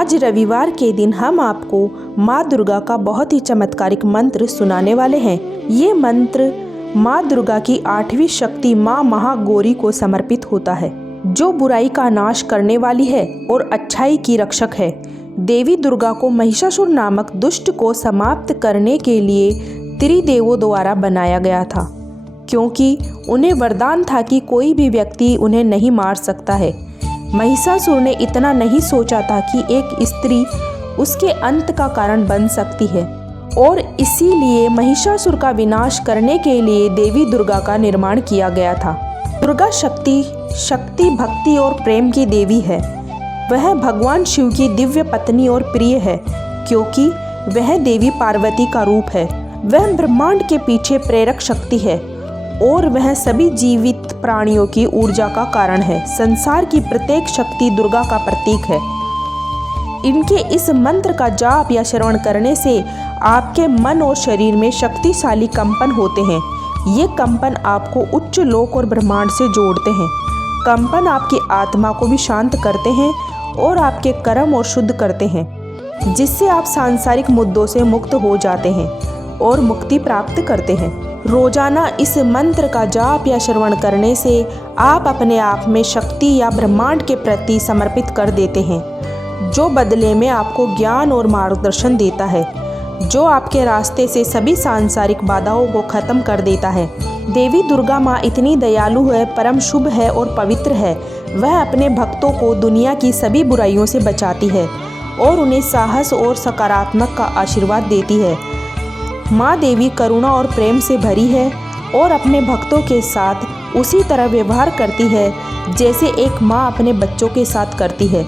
आज रविवार के दिन हम आपको माँ दुर्गा का बहुत ही चमत्कारिक मंत्र सुनाने वाले हैं। ये मंत्र माँ दुर्गा की 8वीं शक्ति माँ महागौरी को समर्पित होता है, जो बुराई का नाश करने वाली है और अच्छाई की रक्षक है। देवी दुर्गा को महिषासुर नामक दुष्ट को समाप्त करने के लिए त्रिदेवों द्वारा बनाया गया था, क्योंकि उन्हें वरदान था कि कोई भी व्यक्ति उन्हें नहीं मार सकता है। महिषासुर ने इतना नहीं सोचा था कि एक स्त्री उसके अंत का कारण बन सकती है, और इसीलिए महिषासुर का विनाश करने के लिए देवी दुर्गा का निर्माण किया गया था। दुर्गा शक्ति भक्ति और प्रेम की देवी है। वह भगवान शिव की दिव्य पत्नी और प्रिय है, क्योंकि वह देवी पार्वती का रूप है। वह ब्रह्मांड के पीछे प्रेरक शक्ति है और वह सभी जीवित प्राणियों की ऊर्जा का कारण है। संसार की प्रत्येक शक्ति दुर्गा का प्रतीक है। इनके इस मंत्र का जाप या श्रवण करने से आपके मन और शरीर में शक्तिशाली कंपन होते हैं। ये कंपन आपको उच्च लोक और ब्रह्मांड से जोड़ते हैं। कंपन आपकी आत्मा को भी शांत करते हैं और आपके कर्म और शुद्ध करते हैं, जिससे आप सांसारिक मुद्दों से मुक्त हो जाते हैं और मुक्ति प्राप्त करते हैं। रोजाना इस मंत्र का जाप या श्रवण करने से आप अपने आप में शक्ति या ब्रह्मांड के प्रति समर्पित कर देते हैं, जो बदले में आपको ज्ञान और मार्गदर्शन देता है, जो आपके रास्ते से सभी सांसारिक बाधाओं को खत्म कर देता है। देवी दुर्गा माँ इतनी दयालु है, परम शुभ है और पवित्र है। वह अपने भक्तों को दुनिया की सभी बुराइयों से बचाती है और उन्हें साहस और सकारात्मक का आशीर्वाद देती है। माँ देवी करुणा और प्रेम से भरी है और अपने भक्तों के साथ उसी तरह व्यवहार करती है जैसे एक माँ अपने बच्चों के साथ करती है।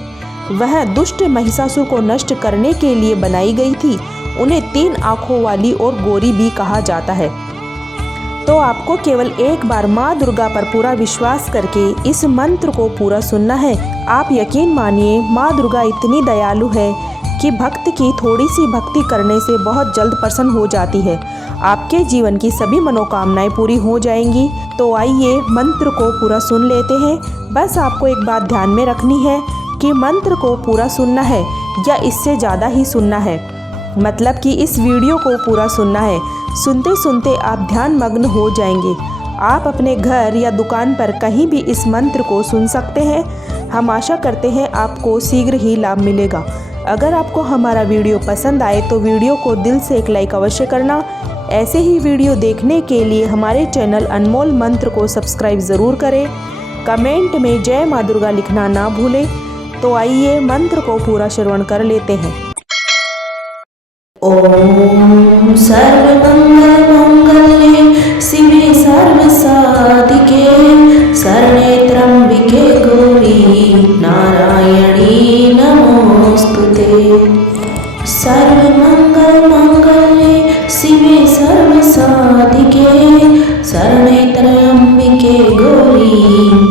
वह दुष्ट महिषासुर को नष्ट करने के लिए बनाई गई थी। उन्हें 3 आँखों वाली और गौरी भी कहा जाता है। तो आपको केवल एक बार माँ दुर्गा पर पूरा विश्वास करके इस मंत्र को पूरा सुनना है। आप यकीन मानिए, माँ दुर्गा इतनी दयालु है कि भक्त की थोड़ी सी भक्ति करने से बहुत जल्द प्रसन्न हो जाती है। आपके जीवन की सभी मनोकामनाएं पूरी हो जाएंगी। तो आइए मंत्र को पूरा सुन लेते हैं। बस आपको एक बात ध्यान में रखनी है कि मंत्र को पूरा सुनना है या इससे ज़्यादा ही सुनना है, मतलब कि इस वीडियो को पूरा सुनना है। सुनते सुनते आप ध्यान मग्न हो जाएंगे। आप अपने घर या दुकान पर कहीं भी इस मंत्र को सुन सकते हैं। हम आशा करते हैं आपको शीघ्र ही लाभ मिलेगा। अगर आपको हमारा वीडियो पसंद आए तो वीडियो को दिल से एक लाइक अवश्य करना। ऐसे ही वीडियो देखने के लिए हमारे चैनल अनमोल मंत्र को सब्सक्राइब ज़रूर करें। कमेंट में जय माँ दुर्गा लिखना ना भूलें। तो आइए मंत्र को पूरा श्रवण कर लेते हैं। ओम सर्वमंगल मंगल्ये शिवे सर्वसाधिके शरणे त्र्यंबिके गौरी नारायणी नमोस्तुते। सर्वमंगल मंगल्ये शिवे सर्वसाधिके शरणे त्र्यंबिके गौरी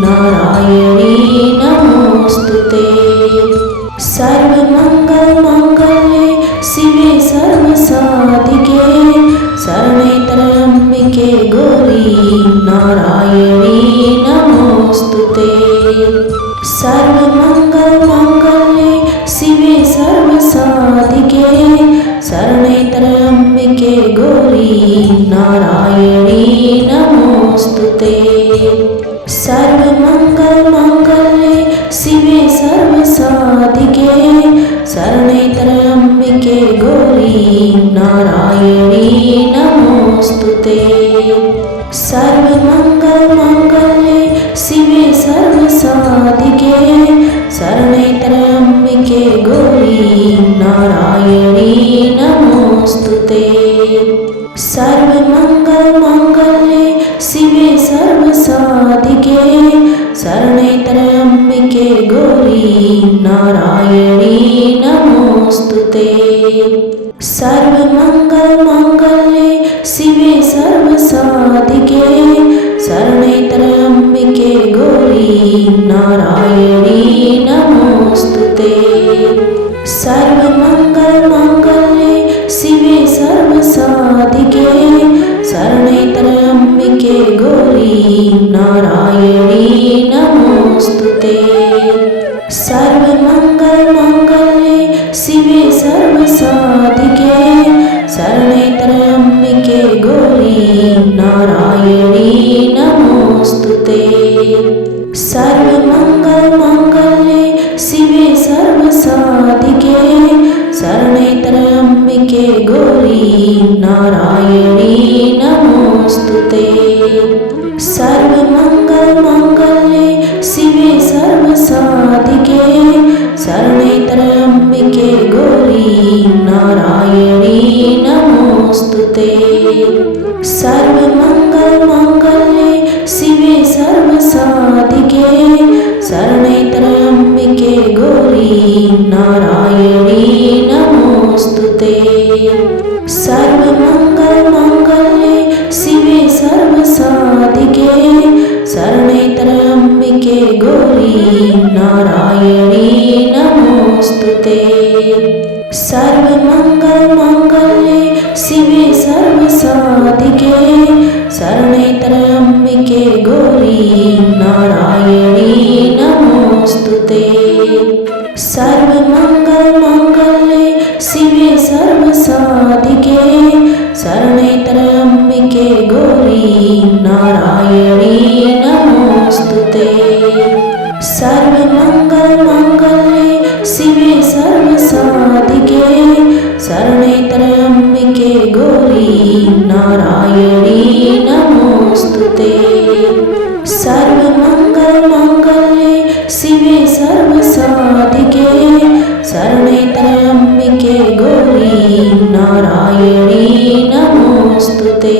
नारायणी नमोस्तुते। सर्वमंगल मंगल्ये शिवे सर्वसाधिके शरणे त्र्यंबिके गौरी नारायणी नमोस्तुते। सर्वमंगल मंगल्ये शिवे सर्वसाधिके शरणे त्र्यंबिके गौरी नारायणी नमोस्तुते। सर्वमंगल मंगल्ये शिवे सर्वसाधिके शरणे त्र्यंबिके गौरी नारायणी नमोस्तुते। सर्वमंगल मंगल्ये शिवे सर्वसाधिके शरणे त्र्यंबिके गौरी नारायणी नमोस्तुते। सर्वमंगल मंगल्ये शिवे सर्वसाधिके शरणे त्र्यंबिके गौरी नारायणी नमोस्तुते। सर्वमंगल मंगल्ये शिवे सर्वसाधिके शरणे त्र्यंबिके गौरी नारायणी नमोस्तुते। सर्वमंगल मंगल्ये शिवे सर्वसाधिके शरणे त्र्यंबिके गौरी नारायणी नमोस्तुते। सर्वमंगल मंगल्ये नारायणी नमोस्तुते। सर्वमङ्गलमाङ्गल्ये शिवे सर्वसाधिके शरणे त्र्यम्बिके गौरी नारायणी नमोस्तुते। सर्वमङ्गलमाङ्गल्ये शिवे सर्वसाधिके शरणे त्र्यम्बिके गौरी नारायणी नमोस्तुते। सर्वमङ्गलमाङ्गल्ये शिवे सर्वसाधिके शरणे त्र्यम्बिके गौरी नारायणी नमोस्तुते। सर्वमङ्गलमाङ्गल्ये शिवे सर्वसाधिके शरणे त्र्यम्बिके गौरी नारायणी नमोस्तुते। सर्वमङ्गलमाङ्गल्ये शिवे सर्वसाधिके शरणे त्र्यम्बिके गौरी नारायणी नमोस्तुते। सर्वमङ्गलमाङ्गल्ये शिवे सर्वसाधिके शरणे त्र्यम्बिके गौरी नारायणी नमोस्तुते। सर्वमङ्गलमाङ्गल्ये शिवे सर्वसाधिके शरणे त्र्यम्बिके गौरी नारायणी नमोस्तुते। सर्वमङ्गलमाङ्गल्ये शिवे सर्वसाधिके शरणे त्र्यम्बिके गौरी नारायणी नमोस्तुते।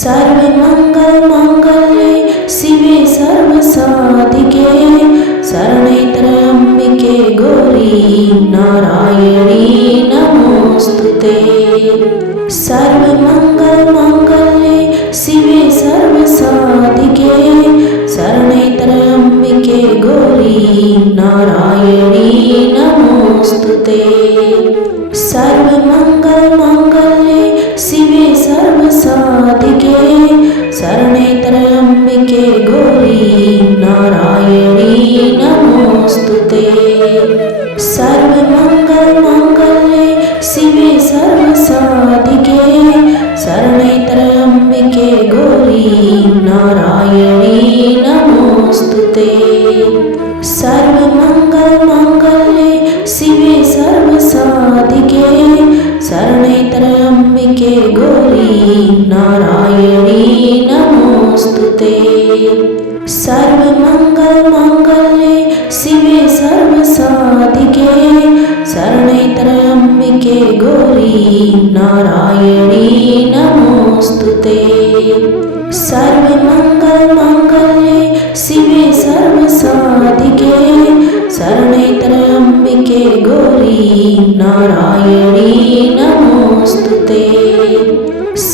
सर्वमङ्गलमाङ्गल्ये शिवे सर्वसाधिके शरणे त्र्यम्बिके गौरी नारायणी नमोस्तुते। सर्वमङ्गलमाङ्गल्ये शिवे सर्वसाधिके शरणे त्र्यम्बिके गौरी नारायणी नमोस्तुते। सर्वमङ्गलमाङ्गल्ये शिवे सर्वसाधिके शरणे त्र्यम्बिके गौरी नारायणी नमोस्तुते। सर्वमङ्गलमाङ्गल्ये शिवे सर्वसाधिके शरणे त्र्यम्बिके गौरी नारायणी नमोस्तुते। सर्वमङ्गलमाङ्गल्ये शिवे सर्वसाधिके शरणे त्र्यम्बिके गौरी नारायणी नमोस्तुते। सर्वमङ्गलमाङ्गल्ये शिवे सर्वसाधिके शरणे त्र्यम्बिके गौरी नारायणी नमोस्तुते। सर्वमङ्गलमाङ्गल्ये शिवे सर्वसाधिके शरणे त्र्यम्बिके गौरी नारायणी नमोस्तुते।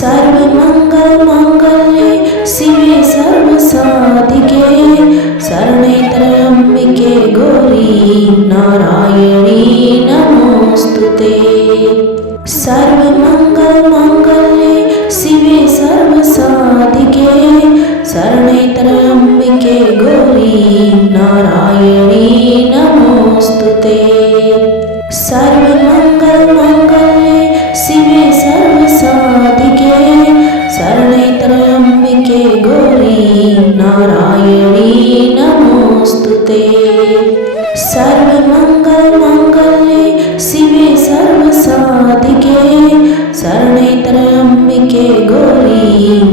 सर्वमङ्गलमाङ्गल्ये शिवे सर्वसाधिके शरणे त्र्यम्बिके गौरी नारायणी नमोस्तुते। सर्वमङ्गलमाङ्गल्ये शिवे सर्वसाधिके शरणे त्र्यम्बिके गौरी नारायणी नमोस्तुते। सर्वमङ्गलमाङ्गल्ये शिवे सर्वसाधिके शरणे त्र्यम्बिके गौरी नारायणी नमोस्तुते। सर्वमङ्गलमाङ्गल्ये शिवे सर्वसाधिके शरणे त्र्यम्बिके गौरी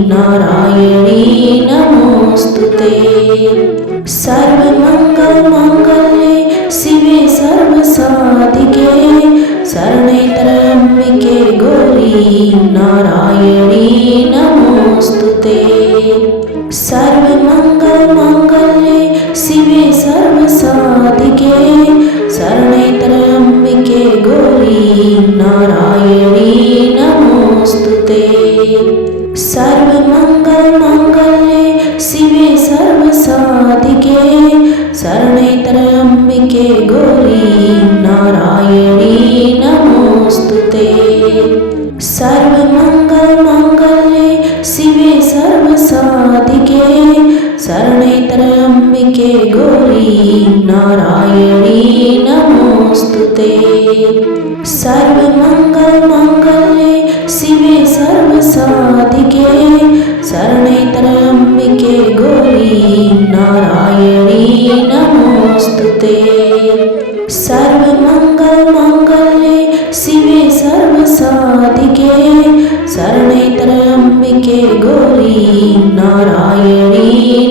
नारायणी नमोस्तुते। सर्वमङ्गलमाङ्गल्ये शिवे सर्वसाधिके शरणे त्र्यम्बिके गौरी नारायणी नमोस्तुते। सर्वमङ्गलमाङ्गल्ये शिवे सर्वसाधिके शरणे त्र्यम्बिके गौरी नारायणी नमोस्तुते। सर्वमङ्गलमाङ्गल्ये शिवे सर्वसाधिके शरणे त्र्यम्बिके गौरी नारायणी नमोस्तुते। सर्वमङ्गलमाङ्गल्ये शिवे सर्वसाधिके शरणे त्र्यम्बिके गौरी नारायणी नमोस्तुते। सर्वमङ्गलमाङ्गल्ये शिवे सर्वसाधिके शरणैतरम्बिके गौरी नारायणी नमोस्तुते। सर्वमङ्गलमाङ्गल्ये शिवे सर्वसाधिके शरणैतरम्बिके गौरी नारायणी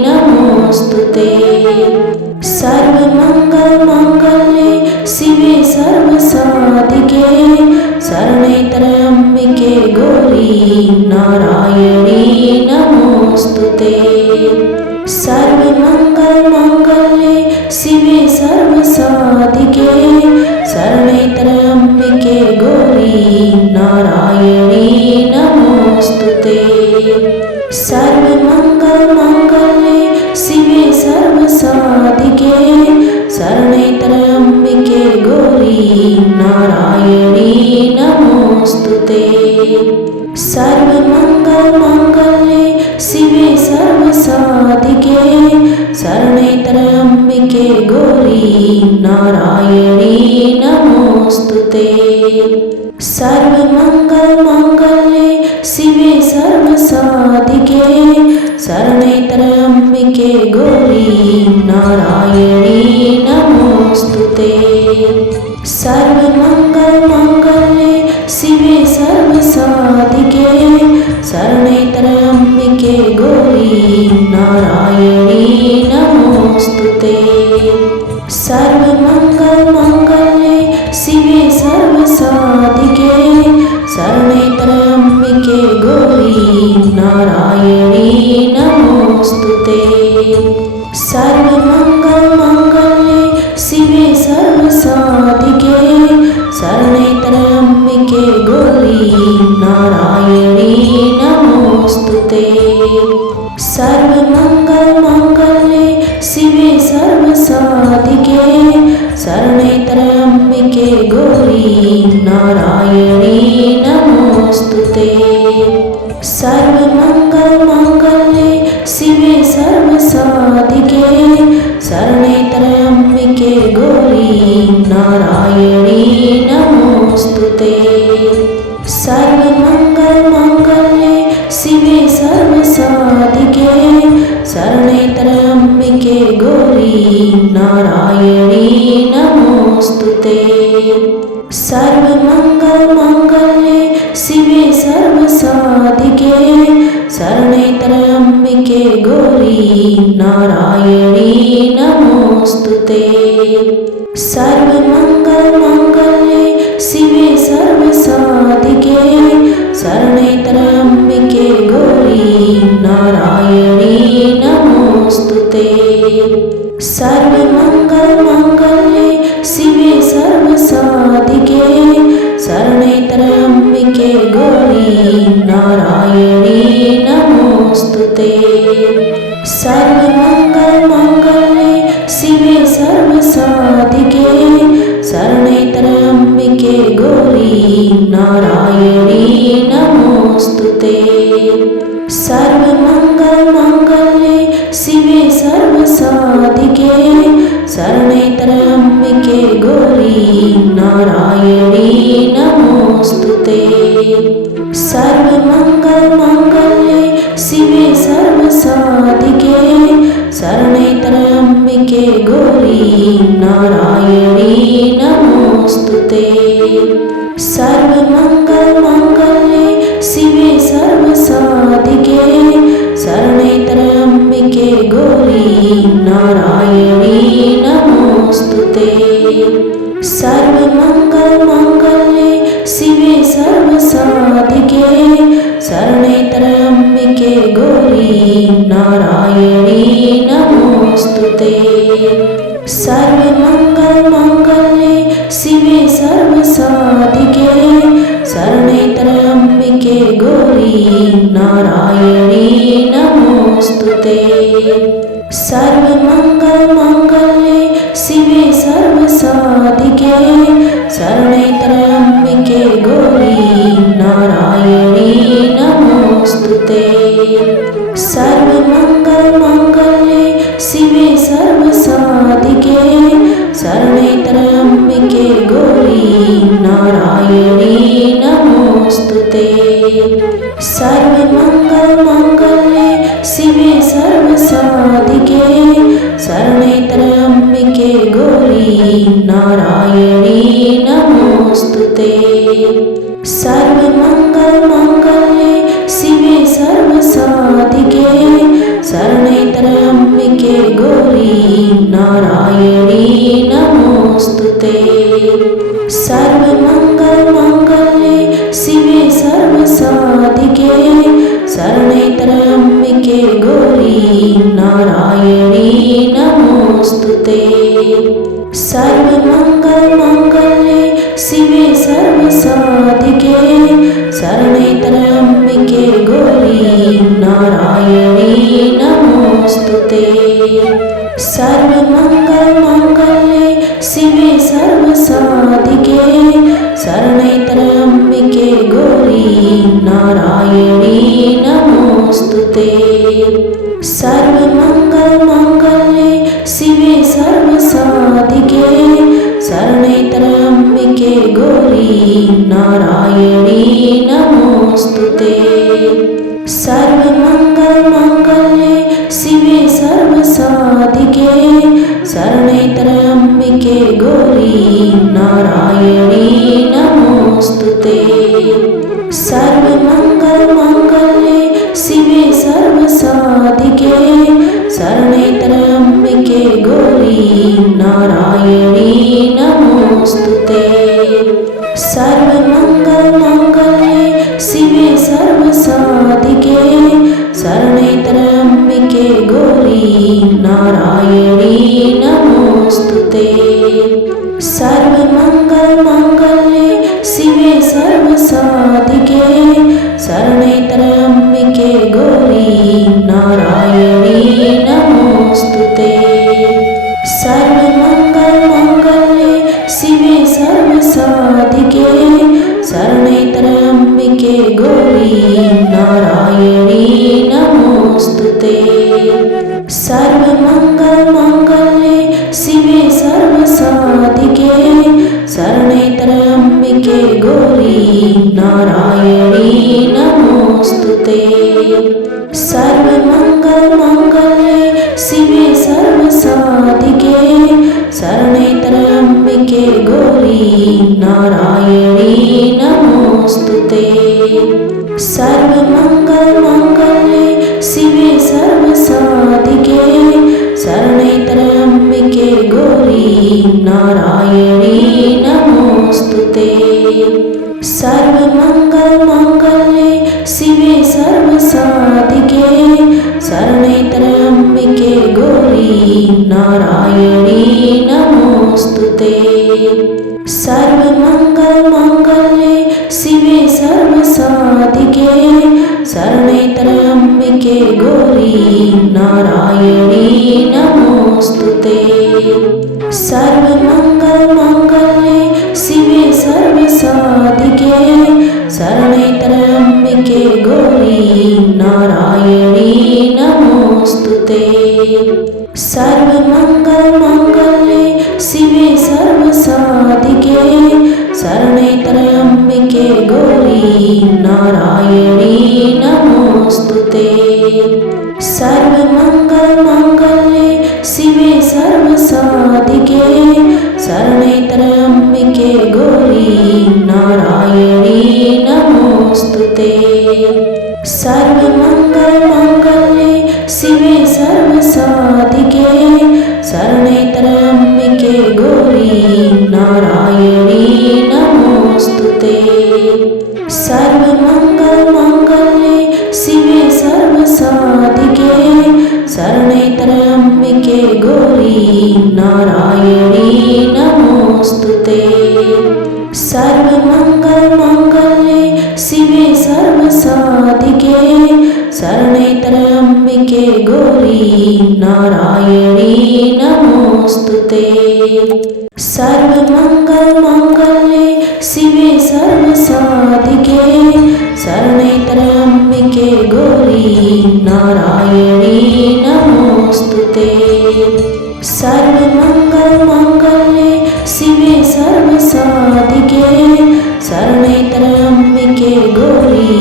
नमोस्तुते। सर्वमङ्गलमाङ्गल्ये शिवे सर्वसाधिके शरणैतरम्बिके गौरी नारायणी नमोस्तुते। सर्वमङ्गलमाङ्गल्ये शिवे सर्वसाधिके शरणैतरम्बिके गौरी नारायणी नमोस्तुते। सर्वमङ्गलमाङ्गल्ये शिवे सर्वसाधिके शरणैतरम्बिके गौरी नारायणी नमोस्तुते। सर्वमङ्गलमाङ्गल्ये शिवे सर्वसाधिके शरणैतरम्बिके गौरी नारायणी नमोस्तुते। सर्वमङ्गलमाङ्गल्ये शिवे सर्वसाधिके शरणैतरम्बिके गौरी नारायणी नमोस्तुते। सर्वमङ्गलमाङ्गल्ये शिवे सर्वसाधिके शरणैतरम्बिके गौरी नारायणी नमोस्तुते। सर्वमङ्गलमाङ्गल्ये शिवे सर्वसाधिके शरणैतरम्बिके गौरी नारायणी नमोस्तुते। सर्वमङ्गलमाङ्गल्ये शिवे सर्वसाधिके शरणैतरम्बिके गौरी नारायणी नमोस्तुते। सर्वमङ्गलमाङ्गल्ये शिवे सर्वसाधिके शरणैतरम्बिके गौरी नारायणी नमोस्तुते। सर्वमङ्गलमाङ्गल्ये शिवे सर्वसाधिके शरणैतरम्बिके गौरी नारायणी नमोस्तुते। सर्वमङ्गलमाङ्गल्ये शिवे सर्वसाधिके शरणैतरम्बिके गौरी नारायणी नमोस्तुते। सर्वमङ्गलमाङ्गल्ये शिवे सर्वसाधिके शरणैतरम्बिके गौरी नारायणी नमोस्तुते। सर्वमङ्गलमाङ्गल्ये शिवे सर्वसाधिके शरणैतरम्बिके गौरी नारायणी नमोस्तुते। सर्वमङ्गलमाङ्गल्ये शिवे सर्वसाधिके शरणैतरम्बिके गौरी नारायणी नमोस्तुते। सर्वमङ्गलमाङ्गल्ये शिवे सर्वसाधिके शरणैतरम्बिके गौरी नारायणी नमोस्तुते। सर्वमङ्गलमाङ्गल्ये शिवे सर्वसाधिके शरणैतरम्बिके गौरी नारायणी नमोस्तुते। सर्वमङ्गलमाङ्गल्ये शिवे सर्वसाधिके शरणैतरम्बिके गौरी नारायणी नमोस्तुते। सर्वमङ्गलमाङ्गल्ये शिवे सर्वसाधिके शरणैतरम्बिके गौरी नारायणी नमोस्तुते। सर्वमङ्गलमाङ्गल्ये शिवे सर्वसाधिके शरणैतरम्बिके गौरी नारायणी नमोस्तुते। सर्वमङ्गलमाङ्गल्ये शिवे सर्वसाधिके शरणैतरम्बिके गौरी नारायणी नमोस्तुते। सर्वमङ्गलमाङ्गल्ये शिवे सर्वसाधिके शरणैतरम्बिके गौरी नारायणी नमोस्तुते। सर्वमङ्गलमाङ्गल्ये शिवे सर्वसाधिके शरणैतरम्बिके गौरी नारायणी नमोस्तुते। सर्वमङ्गल सर्वमङ्गलमाङ्गल्ये शिवे सर्वसाधिके शरणे त्र्यम्बिके गौरी नारायणी नमोस्तुते। सर्वमङ्गलमाङ्गल्ये शिवे सर्वसाधिके शरणे त्र्यम्बिके गौरी नारायणी नमोस्तुते। सर्वमङ्गलमाङ्गल्ये शिवे सर्वसाधिके शरणे त्र्यम्बिके गौरी नारायणी नमोस्तुते। सर्वमङ्गलमाङ्गल्ये शिवे सर्वसाधिके शरणे त्र्यम्बिके गौरी नारायणी नमोस्तुते। सर्वमङ्गलमाङ्गल्ये शिवे सर्वसाधिके शरणे त्र्यम्बिके गौरी नारायणी नमोस्तुते। सर्वमङ्गलमाङ्गल्ये शिवे सर्वसाधिके शरणे त्र्यम्बिके गौरी नारायणी नमोस्तुते। सर्वमङ्गलमाङ्गल्ये शिवे सर्वसाधिके शरणे त्र्यम्बिके गौरी नारायणी नमोस्तुते। सर्वमङ्गलमाङ्गल्ये शिवे सर्वसाधिके शरणे त्र्यम्बिके गौरी नारायणी नमोस्तुते। सर्वमङ्गलमाङ्गल्ये शिवे सर्वसाधिके शरणे त्र्यम्बिके गौरी नारायणी नमोस्तुते। सर्वमङ्गलमाङ्गल्ये शिवे सर्वसाधिके शरणे त्र्यम्बिके गौरी नारायणी नमोस्तुते। सर्वमङ्गलमाङ्गल्ये शिवे सर्वसाधिके शरणे त्र्यम्बिके गौरी नारायणी नमोस्तुते। सर्वमङ्गलमाङ्गल्ये शिवे सर्वसाधिके शरणे त्र्यम्बिके गौरी नारायणी नमोस्तुते। सर्वमङ्गलमाङ्गल्ये शिवे सर्वसाधिके शरणे त्र्यम्बिके गौरी नारायणी नमोस्तुते। सर्वमङ्गलमाङ्गल्ये शिवे सर्वसाधिके शरणे त्र्यम्बिके गौरी नारायणी नमोस्तुते। सर्वमङ्गलमाङ्गल्ये शिवे सर्वसाधिके शरणे त्र्यम्बिके गौरी नारायणी नमोस्तुते। सर्वमङ्गलमाङ्गल्ये शिवे सर्वसाधिके शरणे त्र्यम्बिके गौरी नारायणी नमोस्तुते। सर्वमङ्गलमाङ्गल्ये शिवे सर्वसाधिके शरणे त्र्यम्बिके गौरी नारायणी नमोस्तुते। सर्वमङ्गलमाङ्गल्ये शिवे सर्वसाधिके शरणे त्र्यम्बिके गौरी नारायणी नमोस्तुते। सर्वमङ्गलमाङ्गल्ये शिवे सर्वसाधिके शरणे त्र्यम्बिके गौरी नारायणी नमोस्तुते। सर्वमङ्गलमाङ्गल्ये शिवे सर्वसाधिके शरणे त्र्यम्बिके गौरी नारायणी नमोस्तुते। सर्वमङ्गलमाङ्गल्ये शिवे सर्वसाधिके शरणे त्र्यम्बिके गौरी नारायणी नमोस्तुते। सर्वमङ्गलमाङ्गल्ये शिवे सर्वसाधिके शरणे त्र्यम्बिके गौरी नारायणी नमोस्तुते। सर्वमङ्गलमाङ्गल्ये शिवे सर्वसाधिके शरणे त्र्यम्बिके गौरी नारायणी नमोस्तुते। सर्वमङ्गलमाङ्गल्ये शिवे सर्वसाधिके शरणे त्र्यम्बिके गौरी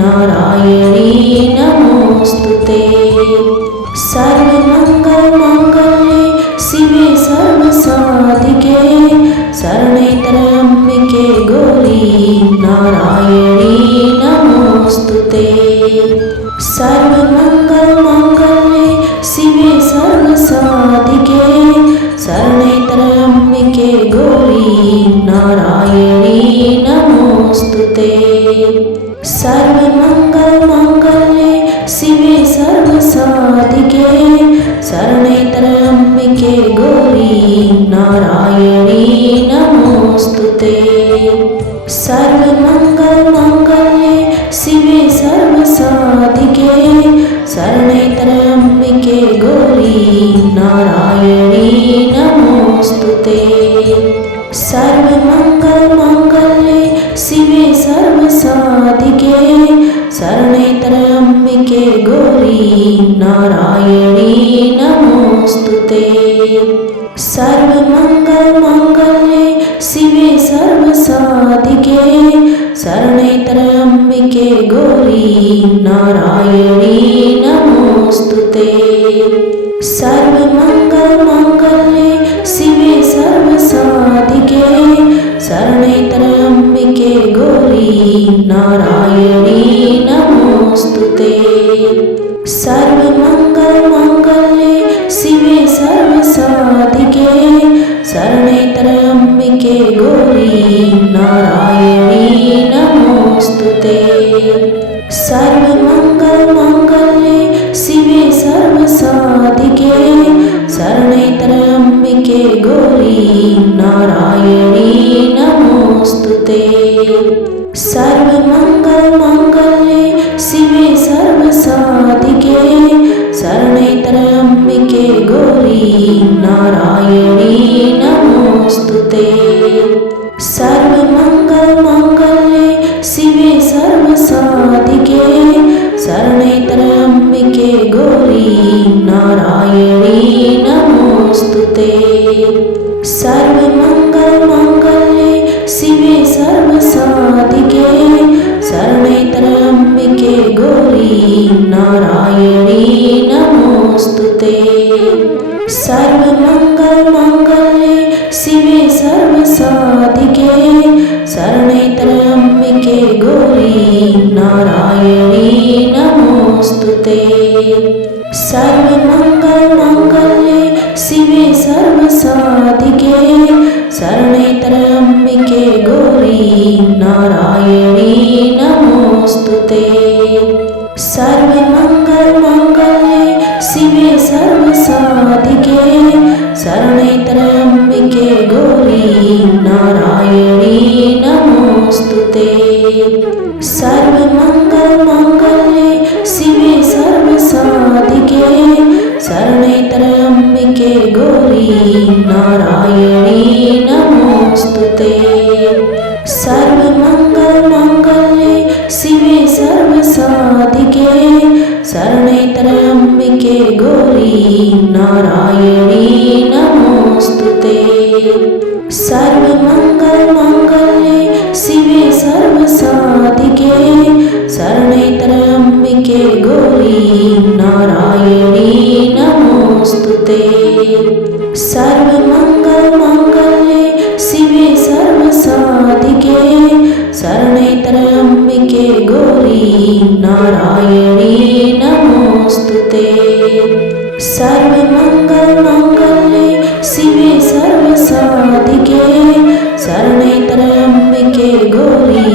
नारायणी नमोस्तुते। नमोस्तुते। सर्वमङ्गलमाङ्गल्ये शिवे सर्वसाधिके शरणे त्र्यम्बिके गौरी नारायणी नमोस्तुते। सर्वमङ्गलमाङ्गल्ये शिवे सर्वसाधिके शरणे त्र्यम्बिके गौरी नारायणी नमोस्तुते। सर्वमङ्गलमाङ्गल्ये शिवे सर्वसाधिके शरणे त्र्यम्बिके गौरी नारायणी नमोस्तुते। सर्वमङ्गलमाङ्गल्ये शिवे सर्वसाधिके शरणे त्र्यम्बिके गौरी नारायणी नमोस्तुते। सर्वमङ्गलमाङ्गल्ये शिवे सर्वसाधिके शरणे त्र्यम्बिके गौरी नारायणी नमोस्तुते। सर्वमङ्गलमाङ्गल्ये शिवे सर्वसाधिके शरणे त्र्यम्बिके गौरी नारायणी नमोस्तुते। सर्वमङ्गलमाङ्गल्ये शिवे सर्वसाधिके शरणे त्र्यम्बिके गौरी नारायणी नमोस्तुते। सर्वमङ्गलमाङ्गल्ये शिवे सर्वसाधिके शरणे त्र्यम्बिके गौरी नारायणी नमोस्तुते। सर्वमङ्गलमाङ्गल्ये शिवे सर्वसाधिके शरणे त्र्यम्बिके गौरी नारायणी नमोस्तुते। सर्वमङ्गलमाङ्गल्ये शिवे सर्वसाधिके शरणे त्र्यम्बिके गौरी नारायणी नमोस्तुते। सर्वमङ्गलमाङ्गल्ये शिवे सर्वसाधिके शरणे त्र्यम्बिके गौरी नारायणी नमोस्तुते। सर्वमङ्गलमाङ्गल्ये शिवे सर्वसाधिके शरणे त्र्यम्बिके गौरी नारायणी नमोस्तुते। सर्वमङ्गलमाङ्गल्ये शिवे सर्वसाधिके शरणे त्र्यम्बिके गौरी नारायणी नमोस्तुते। सर्वमङ्गलमाङ्गल्ये शिवे सर्वसाधिके शरणे त्र्यम्बिके गौरी नारायणी नमोस्तुते। सर्वमङ्गलमाङ्गल्ये शिवे सर्वसाधिके शरणे त्र्यम्बिके गौरी नारायणी नमोस्तुते। सर्वमङ्गलमाङ्गल्ये शिवे सर्वसाधिके शरणे त्र्यम्बिके गौरी नारायणी नमोस्तुते। सर्वमङ्गलमाङ्गल्ये शिवे सर्वसाधिके शरणे त्र्यम्बिके गौरी नारायणी नमोस्तुते। सर्वमङ्गलमाङ्गल्ये शिवे सर्वसाधिके शरणे त्र्यम्बिके गौरी नारायणी नमोस्तुते। सर्वमङ्गलमाङ्गल्ये शिवे सर्वसाधिके शरणे त्र्यम्बिके गौरी नारायणी नमोस्तुते। सर्वमङ्गलमाङ्गल्ये शिवे सर्वसाधिके शरणे त्र्यम्बिके गौरी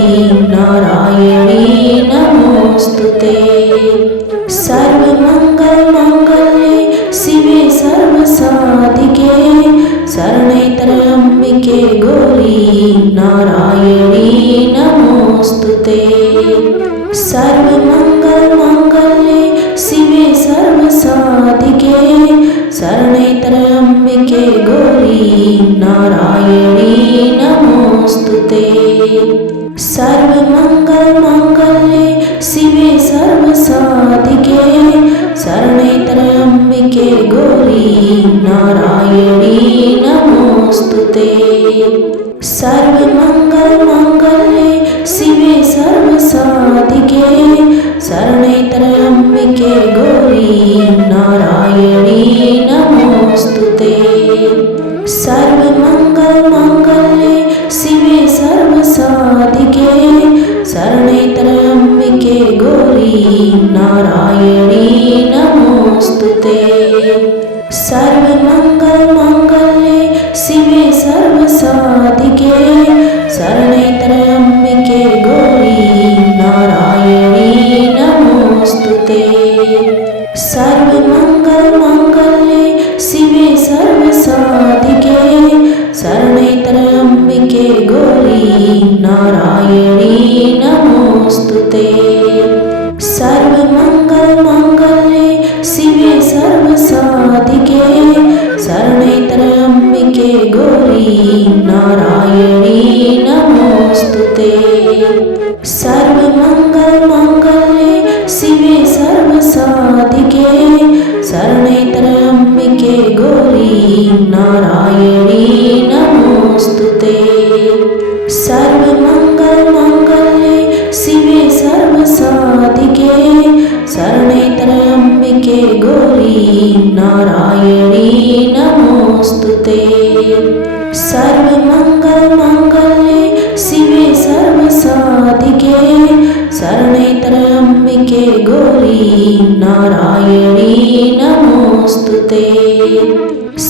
नारायणी नमोस्तुते। सर्वमङ्गलमाङ्गल्ये शिवे सर्वसाधिके शरणे त्र्यम्बिके गौरी नारायणी नमोस्तुते। सर्वमङ्गलमाङ्गल्ये शिवे सर्वसाधिके शरणे त्र्यम्बिके गौरी नारायणी नमोस्तुते। सर्वमङ्गलमाङ्गल्ये शिवे सर्वसाधिके शरणे त्र्यम्बिके गौरी नारायणी नमोस्तुते। सर्वमङ्गलमाङ्गल्ये शिवे सर्वसाधिके शरणे त्र्यम्बिके गौरी नारायणी नमोस्तुते। सर्वमङ्गलमाङ्गल्ये शिवे सर्वसाधिके शरणे त्र्यम्बिके गौरी नारायणी नमोस्तुते। सर्वमङ्गलमाङ्गल्ये शिवे सर्वसाधिके शरणे त्र्यम्बिके गौरी नारायणी नमोस्तुते। सर्वमङ्गलमाङ्गल्ये शिवे सर्वसाधिके शरणे त्र्यम्बिके गौरी नारायणी नमोस्तुते। सर्वमङ्गलमाङ्गल्ये शिवे सर्वसाधिके शरणे त्र्यम्बिके गौरी नारायणी नमोस्तुते। सर्वमङ्गलमाङ्गल्ये शिवे सर्वसाधिके शरणे त्र्यम्बिके गौरी नारायणी नमोस्तुते। सर्वमङ्गलमाङ्गल्ये शिवे सर्वसाधिके शरणे त्र्यम्बिके गौरी नारायणी नमोस्तुते। सर्वमङ्गलमाङ्गल्ये शिवे सर्वसाधिके शरणे त्र्यम्बिके गौरी नारायणी नमोस्तुते।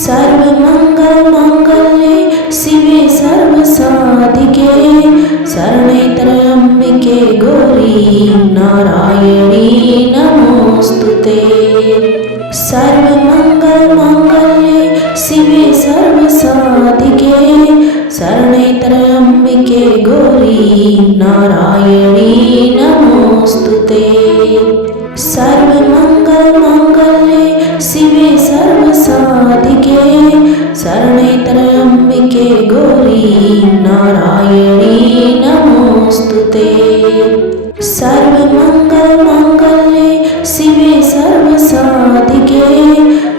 सर्वमङ्गलमाङ्गल्ये शिवे सर्वसाधिके शरणे त्र्यम्बिके गौरी नारायणी नमोस्तुते। सर्वमङ्गलमाङ्गल्ये शिवे सर्वसाधिके शरणे त्र्यम्बिके गौरी नारायणी नमोस्तुते। सर्वमङ्गलमाङ्गल्ये शिवे सर्वसाधिके शरणे त्र्यम्बिके गौरी नारायणी नमोस्तुते। सर्वमङ्गलमाङ्गल्ये शिवे सर्वसाधिके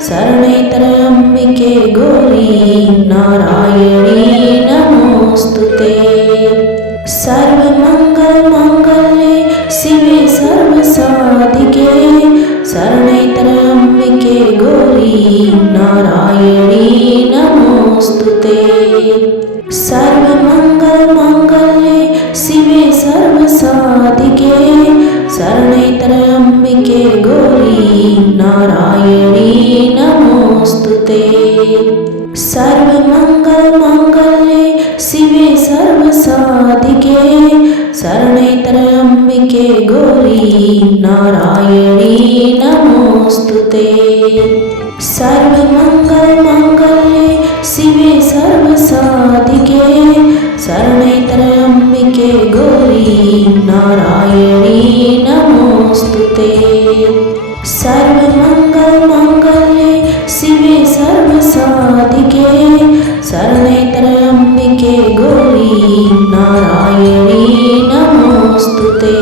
शरणे त्र्यम्बिके गौरी नारायणी नमोस्तुते। सर्वमङ्गलमाङ्गल्ये शिवे सर्वसाधिके शरणे त्र्यम्बिके गौरी नारायणी नमोस्तुते। सर्वमङ्गलमाङ्गल्ये शिवे सर्वसाधिके शरणे त्र्यम्बिके गौरी नारायणी नमोस्तुते। सर्वमङ्गलमाङ्गल्ये शिवे सर्वसाधिके शरणे त्र्यम्बिके गौरी नारायणी नमोस्तुते। सर्वमङ्गलमाङ्गल्ये शिवे सर्वसाधिके शरणे त्र्यम्बिके गौरी नारायणी नमोस्तुते। सर्वमङ्गलमाङ्गल्ये शिवे सर्वसाधिके शरणे त्र्यम्बिके गौरी नारायणी नमोस्तुते।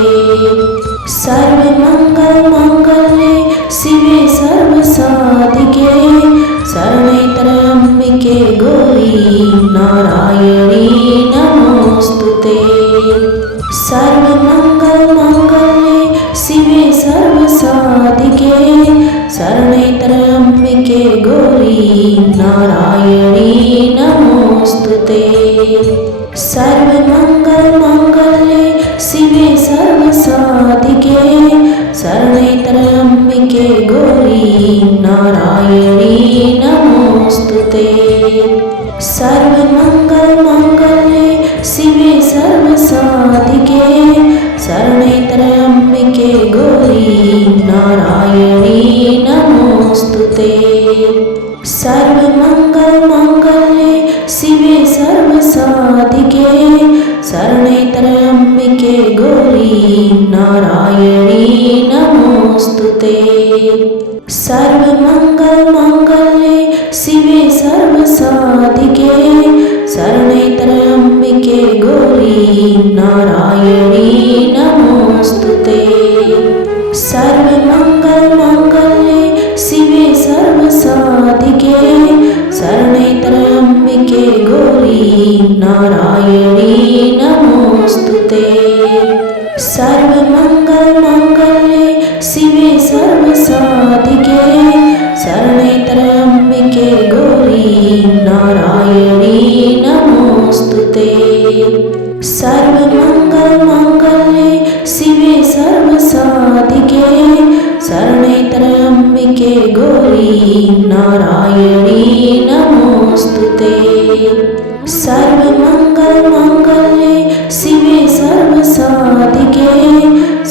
सर्वमङ्गलमाङ्गल्ये शिवे सर्वसाधिके शरणे त्र्यम्बिके गौरी नारायणी नमोस्तुते। सर्वमङ्गलमाङ्गल्ये शिवे सर्वसाधिके शरणे त्र्यम्बिके गौरी नारायणी नमोस्तुते। सर्वमङ्गलमाङ्गल्ये शिवे सर्वसाधिके शरणे त्र्यम्बिके गौरी नारायणी नमोस्तुते। सर्वमङ्गलमाङ्गल्ये शिवे सर्वसाधिके शरणे त्र्यम्बिके गौरी नारायणी नमोस्तुते। सर्वमङ्गलमाङ्गल्ये शिवे सर्वसाधिके शरणे त्र्यम्बिके गौरी नारायणी नमोस्तुते। सर्वमङ्गलमाङ्गल्ये शिवे सर्वसाधिके शरणे त्र्यम्बिके गौरी नारायणी नमोस्तुते। सर्वमङ्गलमाङ्गल्ये शिवे सर्वसाधिके शरणे त्र्यम्बिके गौरी नारायणी नमोस्तुते। सर्वमङ्गलमाङ्गल्ये शिवे सर्वसाधिके शरणे त्र्यम्बिके गौरी नारायणी नमोस्तुते। सर्वमङ्गलमाङ्गल्ये शिवे सर्वसाधिके शरणे त्र्यम्बिके गौरी नारायणी नमोस्तुते। सर्वमङ्गलमाङ्गल्ये शिवे सर्वसाधिके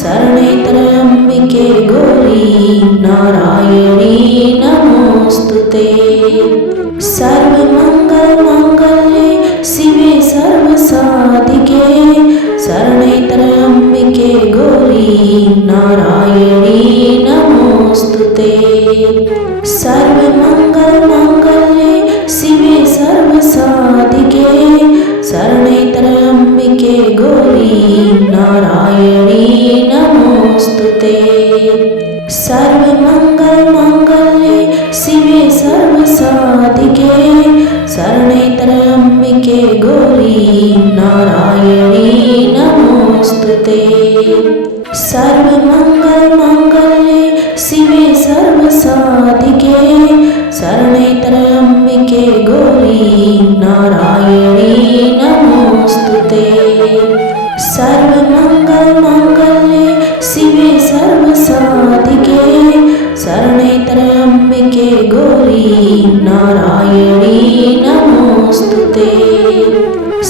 शरणे त्र्यम्बिके गौरी नारायणी नमोस्तुते। सर्वमङ्गलमाङ्गल्ये शिवे सर्वसाधिके शरणे त्र्यम्बिके गौरी नारायणी नमोस्तुते। सर्वमङ्गलमाङ्गल्ये शिवे सर्वसाधिके शरणे त्र्यम्बिके गौरी नारायणी नमोस्तुते। सर्वमङ्गलमाङ्गल्ये शिवे सर्वसाधिके शरणे त्र्यम्बिके गौरी नारायणी नमोस्तुते। सर्वमङ्गलमाङ्गल्ये शिवे सर्वसाधिके शरणे त्र्यम्बिके गौरी नारायणी नमोस्तुते। सर्वमङ्गलमाङ्गल्ये शिवे सर्वसाधिके शरणे त्र्यम्बिके गौरी नारायणी नमोस्तुते।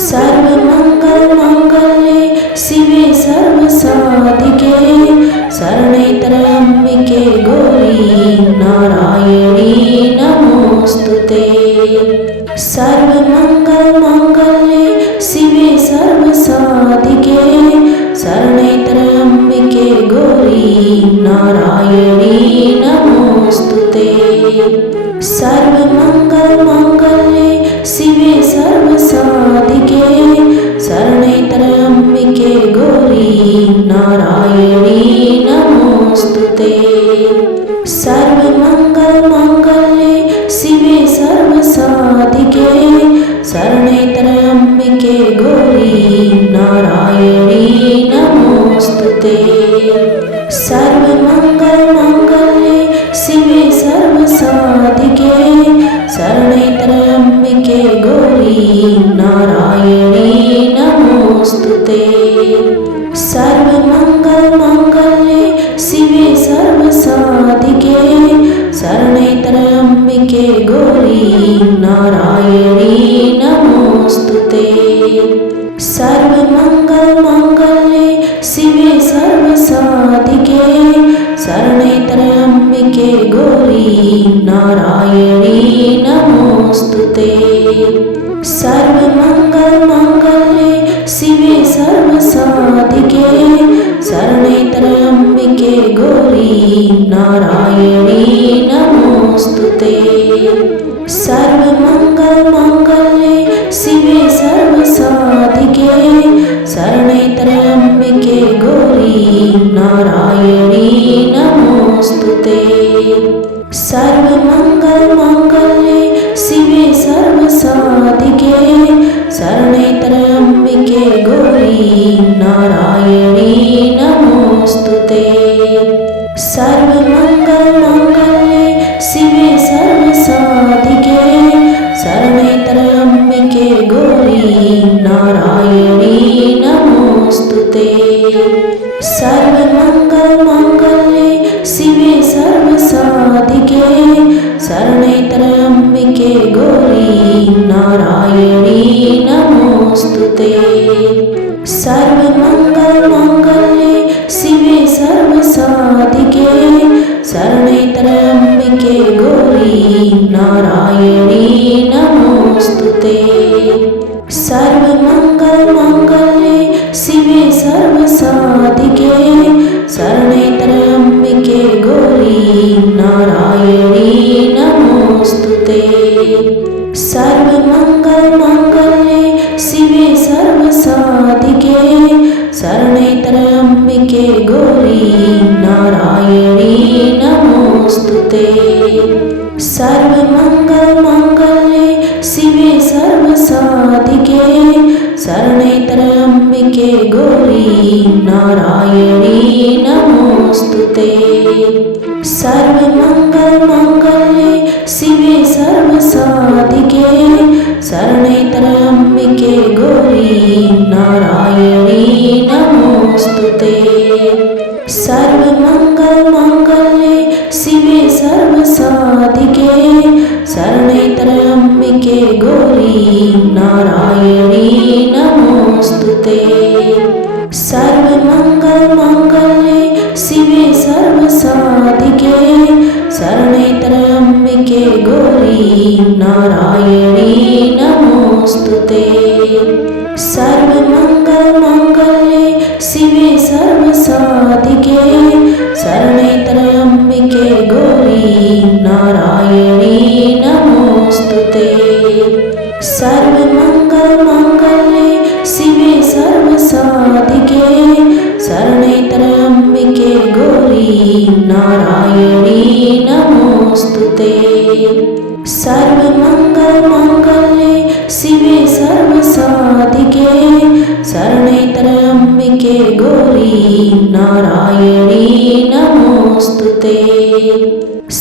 सर्वमङ्गलमाङ्गल्ये शिवे सर्वसाधिके शरणे त्र्यम्बिके गौरी नारायणी नमोस्तुते। सर्वमङ्गलमाङ्गल्ये शिवे सर्वसाधिके शरणे त्र्यम्बिके गौरी नारायणी नमोस्तुते। सर्वमङ्गलमाङ्गल्ये शिवे सर्वसाधिके शरणे त्र्यम्बिके गौरी नारायणी नमोस्तुते। सर्वमङ्गलमाङ्गल्ये शिवे सर्वसाधिके शरणे त्र्यम्बिके गौरी नारायणी नमोस्तुते। सर्वमङ्गलमाङ्गल्ये शिवे सर्वसाधिके शरणे त्र्यम्बिके गौरी नारायणी नमोस्तुते। सर्वमङ्गलमाङ्गल्ये शिवे सर्वसाधिके शरणे त्र्यम्बिके गौरी नारायणी नमोस्तुते। सर्वमङ्गलमाङ्गल्ये शिवे सर्वसाधिके शरणे त्र्यम्बिके गौरी नारायणी नमोस्तुते। सर्वमङ्गलमाङ्गल्ये शिवे सर्वसाधिके शरणे त्र्यम्बिके गौरी नारायणी नमोस्तुते। सर्वमङ्गलमाङ्गल्ये शिवे सर्वसाधिके शरणे त्र्यम्बिके गौरी नारायणी नमोस्तुते। सर्वमङ्गलमाङ्गल्ये शिवे सर्वसाधिके शरणे त्र्यम्बिके गौरी नारायणी नमोस्तुते। सर्वमङ्गलमाङ्गल्ये शिवे सर्वसाधिके शरणे त्र्यम्बिके गौरी नारायणी नमोस्तुते। सर्वमङ्गलमाङ्गल्ये शिवे सर्वसाधिके शरणे त्र्यम्बिके गौरी नारायणी नमोस्तुते। सर्वमङ्गलमाङ्गल्ये शिवे सर्वसाधिके शरणे त्र्यम्बिके गौरी नारायणी नमोस्तुते। सर्वमङ्गलमाङ्गल्ये शिवे सर्वसाधिके शरणे त्र्यम्बिके गौरी नारायणी नमोस्तुते। सर्वमङ्गलमाङ्गल्ये शिवे सर्वसाधिके शरणे त्र्यम्बिके गौरी नारायणी नमोस्तुते। सर्वमङ्गलमाङ्गल्ये शिवे सर्वसाधिके शरणे त्र्यम्बिके गौरी नारायणी नमोस्तुते। सर्वमङ्गलमाङ्गल्ये सर्वमङ्गलमाङ्गल्ये गौरी नारायणी नमोऽस्तुते। सर्वमङ्गलमाङ्गल्ये शिवे सर्वसाधिके शरणे त्र्यम्बिके गौरी नारायणी नमोऽस्तुते। सर्वमङ्गलमाङ्गल्ये शिवे सर्वसाधिके शरणे त्र्यम्बिके गौरी नारायणी नमोऽस्तुते। सर्वमङ्गलमाङ्गल्ये शिवे सर्वसाधिके शरणे त्र्यम्बिके गौरी नारायणी नमोऽस्तुते।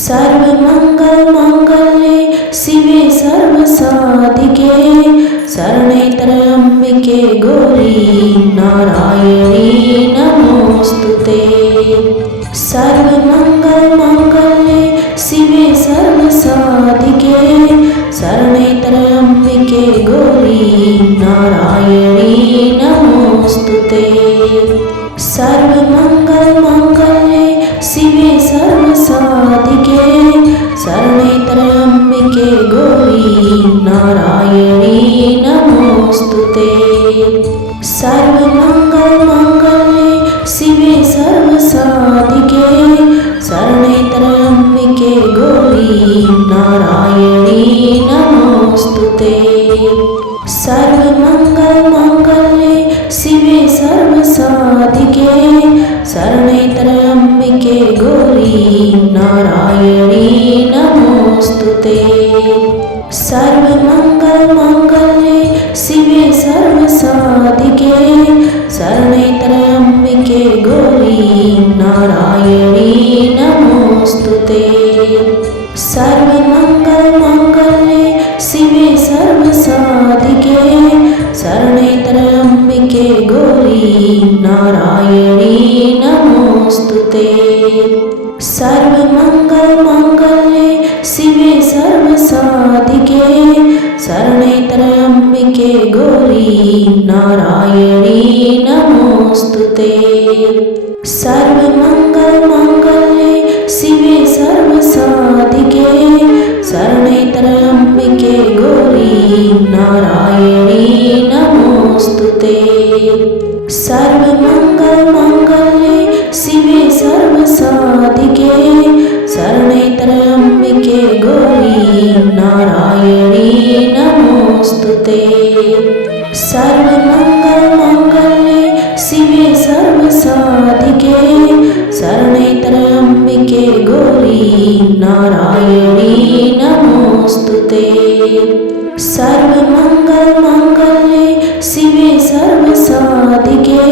सर्वमङ्गलमाङ्गल्ये शिवे सर्वसाधिके शरणे त्र्यम्बिके गौरी नारायणी नमोऽस्तुते। सर्वमङ्गलमाङ्गल्ये शिवे सर्वसाधिके शरणे त्र्यम्बिके गौरी नारायणी नमोऽस्तुते। सर्वमङ्गलमाङ्गल्ये शिवे सर्वसाधिके शरणे त्र्यम्बिके गौरी नारायणी नमोऽस्तुते। सर्वमङ्गलमाङ्गल्ये शिवे सर्वसाधिके शरणे त्र्यम्बिके गौरी नारायणी नमोऽस्तुते। सर्वमङ्गलमाङ्गल्ये शिवे सर्वसाधिके शरणे त्र्यम्बिके गौरी नारायणी नमोऽस्तुते। सर्वमङ्गलमाङ्गल्ये शिवे सर्वसाधिके शरणे त्र्यम्बिके गौरी नारायणी नमोऽस्तुते। सर्वमङ्गलमाङ्गल्ये शिवे सर्वसाधिके शरणे त्र्यम्बिके गौरी नारायणी नमोऽस्तुते। सर्वमङ्गलमाङ्गल्ये शिवे सर्वसाधिके शरणे त्र्यम्बिके गौरी नारायणी नमोऽस्तुते। सर्वमङ्गलमाङ्गल्ये शिवे सर्वसाधिके शरणे त्र्यम्बिके गौरी नारायणी नमोऽस्तुते। सर्वमङ्गलमाङ्गल्ये शिवे सर्वसाधिके शरणे त्र्यम्बिके गौरी नारायणी नमोऽस्तुते। सर्वमङ्गलमाङ्गल्ये शिवे सर्वसाधिके शरणे त्र्यम्बिके गौरी नारायणी नमोऽस्तुते। सर्वमङ्गलमाङ्गल्ये शिवे सर्वसाधिके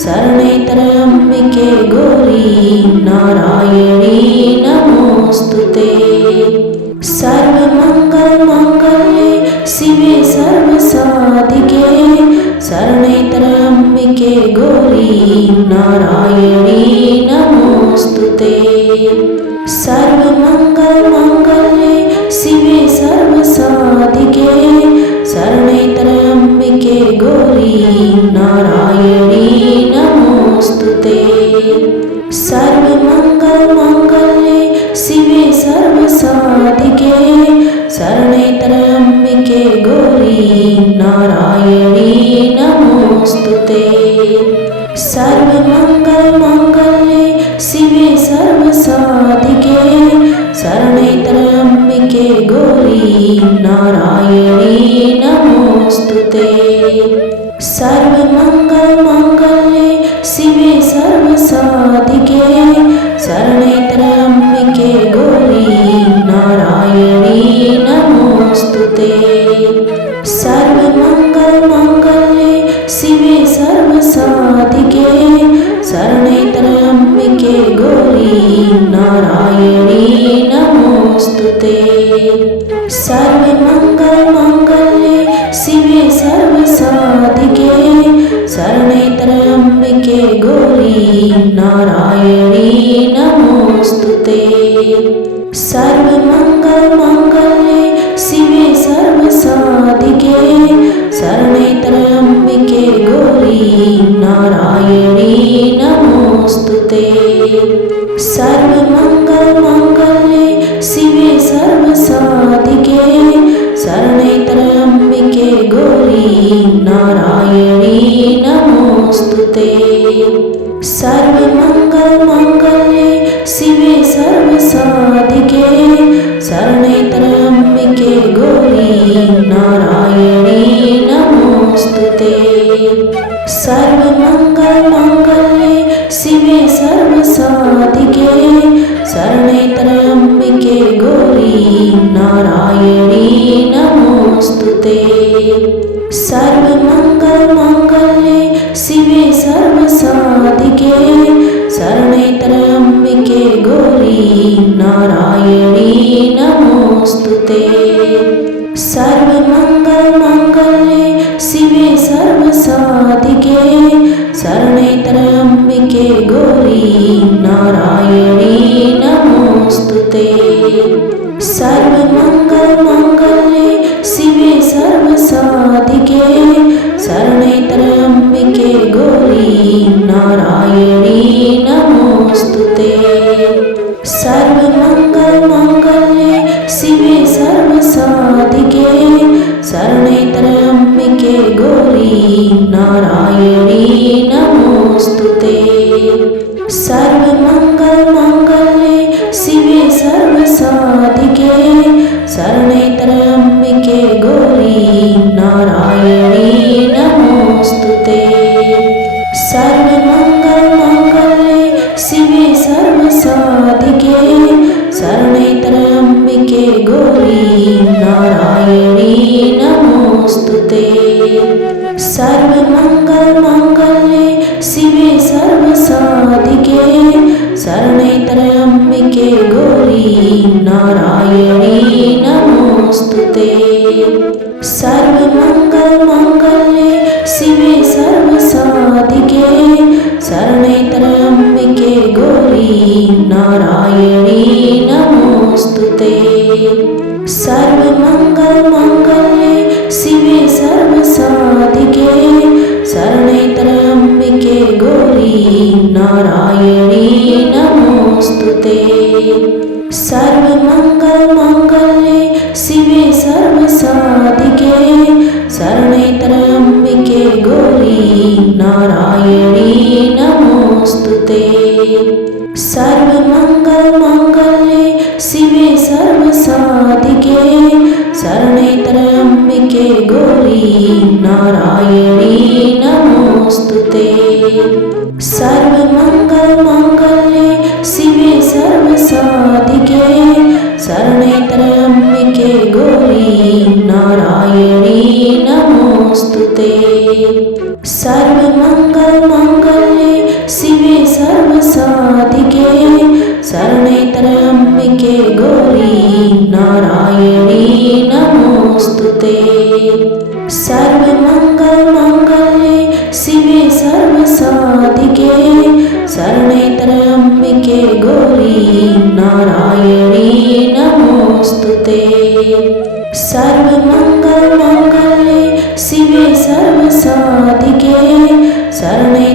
शरणे त्र्यम्बिके गौरी नारायणी नमोऽस्तुते। सर्वमङ्गलमाङ्गल्ये शिवे सर्वसाधिके शरणे त्र्यम्बिके गौरी नारायणी नमोऽस्तुते। सर्वमङ्गलमाङ्गल्ये शिवे सर्वसाधिके शरणे त्र्यम्बिके गौरी नारायणी नमोऽस्तुते। सर्वमङ्गलमाङ्गल्ये शिवे सर्वसाधिके शरणे त्र्यम्बिके गौरी नारायणी नमोऽस्तुते। सर्वमङ्गलमाङ्गल्ये शिवे सर्वसाधिके शरणे त्र्यम्बिके गौरी नारायणी नमोऽस्तुते। सर्वमङ्गलमाङ्गल्ये शिवे सर्वसाधिके शरणे त्र्यम्बिके गौरी नारायणी नमोऽस्तुते। सर्वमङ्गलमाङ्गल्ये शिवे सर्वसाधिके शरणे त्र्यम्बिके गौरी नारायणी नमोऽस्तुते। सर्वमङ्गलमाङ्गल्ये शिवे सर्वसाधिके शरणे त्र्यम्बिके गौरी नारायणी नमोऽस्तुते। सर्वमङ्गलमाङ्गल्ये शिवे सर्वसाधिके शरणे त्र्यम्बिके गौरी नारायणी नमोऽस्तुते। सर्वमङ्गलमाङ्गल्ये शिवे ते। सर्वमङ्गलमाङ्गल्ये शिवे सर्वसाधिके शरणे त्र्यम्बिके गौरी नारायणी नमोऽस्तु ते। सर्वमङ्गलमाङ्गल्ये शिवे सर्वसाधिके शरणे त्र्यम्बिके गौरी नारायणी नमोऽस्तु ते। सर्वमङ्गलमाङ्गल्ये शिवे सर्वसाधिके शरणे त्र्यम्बिके गौरी नारायणी नमोऽस्तु ते। सर्वमङ्गलमाङ्गल्ये शिवे सर्वसाधिके शरणे त्र्यम्बिके गौरी नारायणी नमोऽस्तु ते। सर्वमङ्गलमाङ्गल्ये शिवे सर्वसाधिके शरणे त्र्यम्बिके गौरी नारायणी नमोऽस्तु ते। सर्वमङ्गलमाङ्गल्ये शिवे सर्वसाधिके शरणे त्र्यम्बिके गौरी नारायणी नमोऽस्तु ते। सर्वमङ्गलमाङ्गल्ये शिवे सर्वसाधिके शरणे त्र्यम्बिके गौरी नारायणी नमोऽस्तु ते। सर्वमङ्गलमाङ्गल्ये शिवे सर्वसाधिके शरणे त्र्यम्बिके गौरी नारायणी नमोऽस्तु ते। सर्वमङ्गलमाङ्गल्ये शिवे सर्वसाधिके शरणे त्र्यम्बिके गौरी नारायणी नमोऽस्तु ते। सर्वमङ्गलमाङ्गल्ये शिवे सर्वसाधिके शरणे त्र्यम्बिके गौरी नारायणी नमोऽस्तु ते। सर्वमङ्गलमाङ्गल्ये शिवे सर्वसाधिके शरणे त्र्यम्बिके गौरी नारायणी नमोऽस्तु ते। सर्वमङ्गलमाङ्गल्ये शिवे सर्वसाधिके शरणे त्र्यम्बिके गौरी नारायणी नमोऽस्तु ते। सर्वमङ्गलमाङ्गल्ये शिवे सर्वसाधिके शरणे त्र्यम्बिके गौरी नारायणी नमोऽस्तु ते। सर्वमङ्गलमाङ्गल्ये शिवे सर्वसाधिके शरणे त्र्यम्बिके गौरी नारायणी नमोऽस्तु ते। सर्वमङ्गलमाङ्गल्ये शिवे सर्वसाधिके शरणे त्र्यम्बिके गौरी नारायणी नमोऽस्तु ते। सर्वमङ्गलमाङ्गल्ये शिवे सर्वसाधिके शरणे त्र्यम्बिके गौरी नारायणी नमोऽस्तु ते। सर्वमङ्गलमाङ्गल्ये शिवे सर्वसाधिके शरणे